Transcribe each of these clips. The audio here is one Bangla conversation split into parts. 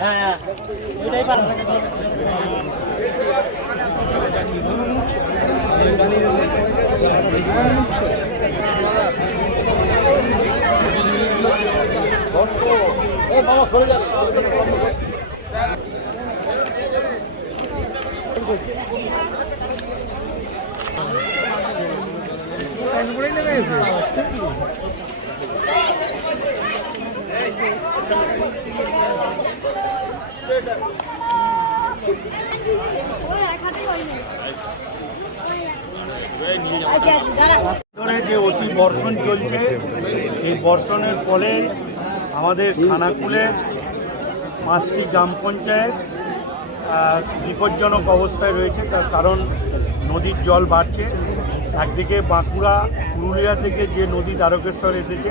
হ্যাঁ হ্যাঁ। ওইটাই পারো ধরে যে অতি বর্ষণ চলছে। এই বর্ষণের ফলে আমাদের খানাকুলের পাঁচটি গ্রাম পঞ্চায়েত বিপজ্জনক অবস্থায় রয়েছে। তার কারণ, নদীর জল বাড়ছে। একদিকে বাঁকুড়া, পুরুলিয়া থেকে যে নদী দ্বারকেশ্বর এসেছে,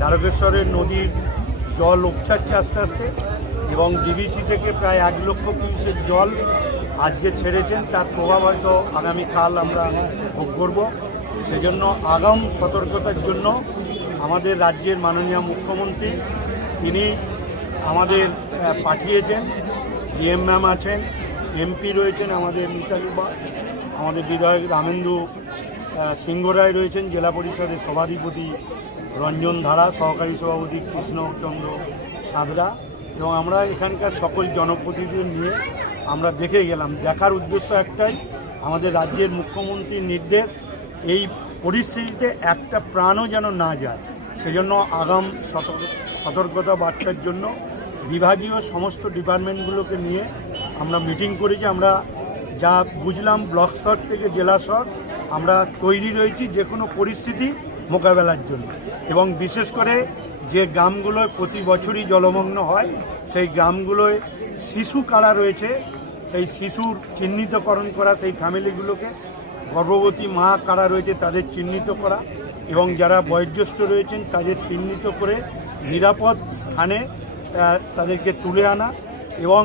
দ্বারকেশ্বরের নদীর জল উপচাচ্ছে আস্তে আস্তে এবং ডিবিসি থেকে প্রায় এক লক্ষ কিউসের জল আজকে ছেড়েছেন। তার প্রভাব হয়তো আগামীকাল আমরা ভোগ করব। সেজন্য আগাম সতর্কতার জন্য আমাদের রাজ্যের মাননীয় মুখ্যমন্ত্রী, তিনি আমাদের পাঠিয়েছেন। ডিএম ম্যাম আছেন, এমপি রয়েছেন আমাদের মিতালি বা আমাদের বিধায়ক রামেন্দু সিংহ রায় রয়েছেন, জেলা পরিষদের সভাধিপতি রঞ্জন ধারা, সহকারী সভাপতি কৃষ্ণচন্দ্র সাদরা এবং আমরা এখানকার সকল জনপ্রতিনিধি নিয়ে আমরা দেখে গেলাম। দেখার উদ্দেশ্য একটাই, আমাদের রাজ্যের মুখ্যমন্ত্রীর নির্দেশ, এই পরিস্থিতিতে একটা প্রাণও যেন না যায়। সেজন্য আগাম সতর্ক- সতর্কতা বার্তার জন্য বিভাগীয় সমস্ত ডিপার্টমেন্টগুলোকে নিয়ে আমরা মিটিং করেছি, আমরা যা বুঝলাম ব্লক স্তর থেকে জেলা স্তর, আমরা তৈরি রয়েছি যে কোনো পরিস্থিতি মোকাবেলার জন্য। এবং বিশেষ করে যে গ্রামগুলোয় প্রতি বছরই জলমগ্ন হয়, সেই গ্রামগুলোয় শিশু কারা রয়েছে, সেই শিশুর চিহ্নিতকরণ করা, সেই ফ্যামিলিগুলোকে গর্ভবতী মা কারা রয়েছে তাদের চিহ্নিত করা এবং যারা বয়োজ্যেষ্ঠ রয়েছেন, তাদের চিহ্নিত করে নিরাপদ স্থানে তাদেরকে তুলে আনা এবং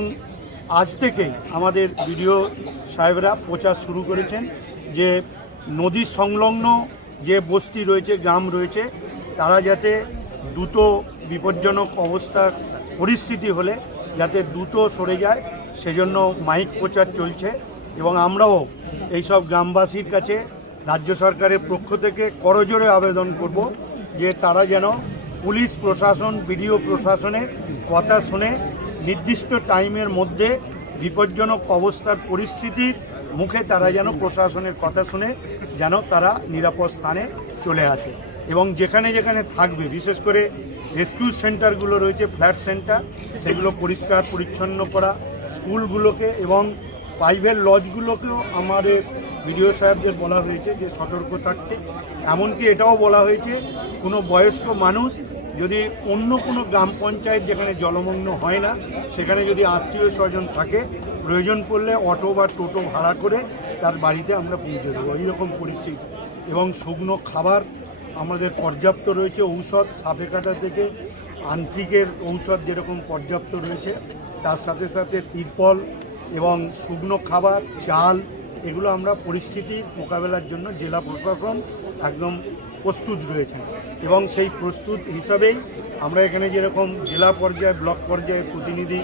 আজ থেকেই আমাদের বিডিও সাহেবরা প্রচার শুরু করেছেন যে নদী সংলগ্ন যে বস্তি রয়েছে, গ্রাম রয়েছে, তারা যাতে দ্রুত বিপজ্জনক অবস্থার পরিস্থিতি হলে যাতে দ্রুত সরে যায়, সেজন্য মাইক প্রচার চলছে এবং আমরাও এইসব গ্রামবাসীর কাছে রাজ্য সরকারের পক্ষ থেকে করজোরে আবেদন করব যে তারা যেন পুলিশ প্রশাসন, বিডিও প্রশাসনের কথা শুনে নির্দিষ্ট টাইমের মধ্যে বিপজ্জনক অবস্থার পরিস্থিতির মুখে তারা যেন প্রশাসনের কথা শুনে যেন তারা নিরাপদ স্থানে চলে আসে এবং যেখানে যেখানে থাকবে, বিশেষ করে রেস্কিউ সেন্টারগুলো রয়েছে, ফ্ল্যাট সেন্টার, সেগুলো পরিষ্কার, পরিচ্ছন্ন করা, স্কুলগুলোকে এবং প্রাইভেট লজগুলোকেও আমাদের বিডিও সাহেবদের বলা হয়েছে যে সতর্ক থাকতে এমনকি এটাও বলা হয়েছে কোনো বয়স্ক মানুষ যদি অন্য কোনো গ্রাম পঞ্চায়েত যেখানে জলমগ্ন হয় না, সেখানে যদি আত্মীয় স্বজন থাকে, প্রয়োজন পড়লে অটো বা টোটো ভাড়া করে তার বাড়িতে আমরা পৌঁছে দেবো। এইরকম পরিস্থিতি। এবং শুকনো খাবার আমাদের পর্যাপ্ত রয়েছে, ঔষধ সাপে কাটা থেকে আন্ত্রিকের ঔষধ যেরকম পর্যাপ্ত রয়েছে, তার সাথে সাথে তিরপল এবং শুকনো খাবার, চাল এগুলো আমরা পরিস্থিতি মোকাবেলার জন্য জেলা প্রশাসন একদম প্রস্তুত রয়েছে। এবং সেই প্রস্তুত হিসাবেই আমরা এখানে যেরকম জেলা পর্যায়ে, ব্লক পর্যায়ে প্রতিনিধি,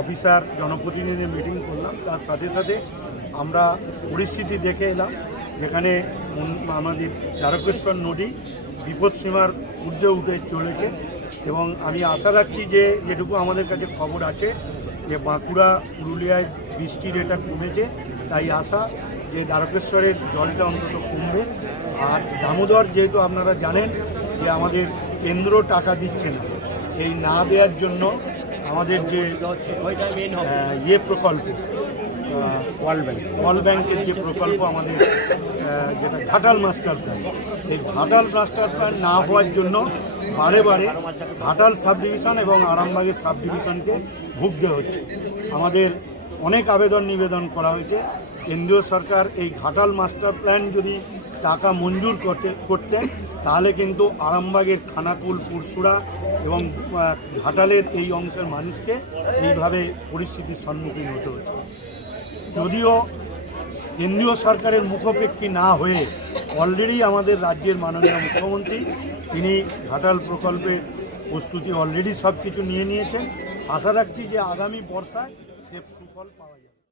অফিসার, জনপ্রতিনিধি মিটিং করলাম, তার সাথে সাথে আমরা পরিস্থিতি দেখে এলাম, যেখানে আমাদের তারকেশ্বর নদী বিপদসীমার ঊর্ধ্বে উঠে চলেছে। এবং আমি আশা রাখছি যে যেটুকু আমাদের কাছে খবর আছে, যে বাঁকুড়া, পুরুলিয়ায় বৃষ্টির এটা কমেছে তাই আশা যে দ্বারকেশ্বরের জলটা অন্তত কমবে। আর দামোদর যেহেতু আপনারা জানেন যে আমাদের কেন্দ্র টাকা দিচ্ছে না এই না দেওয়ার জন্য আমাদের যে ইয়ে প্রকল্প ওয়ার্ল্ড ব্যাংক। ওয়ার্ল্ড ব্যাংকের যে প্রকল্প আমাদের যেটা ঘাটাল মাস্টার প্ল্যান এই ঘাটাল মাস্টার প্ল্যান না হওয়ার জন্য বারে বারে ঘাটাল সাব ডিভিশন এবং আরামবাগের সাব ডিভিশনকে ভুগতে হচ্ছে। আমাদের অনেক আবেদন নিবেদন করা হয়েছে। কেন্দ্রীয় সরকার এই ঘাটাল মাস্টার প্ল্যান যদি টাকা মঞ্জুর করতে করতেন তাহলে কিন্তু আরামবাগের খানাকুল পুরসুরা এবং ঘাটালের এই অংশের মানুষকে এইভাবে পরিস্থিতির সম্মুখীন হতে হতো যদিও কেন্দ্রীয় সরকারের মুখোপেক্ষী না হয়ে অলরেডি আমাদের রাজ্যের মাননীয় মুখ্যমন্ত্রী, তিনি ঘাটাল প্রকল্পের প্রস্তুতি অলরেডি সব কিছু নিয়ে নিয়েছেন। আশা রাখছি যে আগামী বর্ষায় সে সুফল পাওয়া যাবে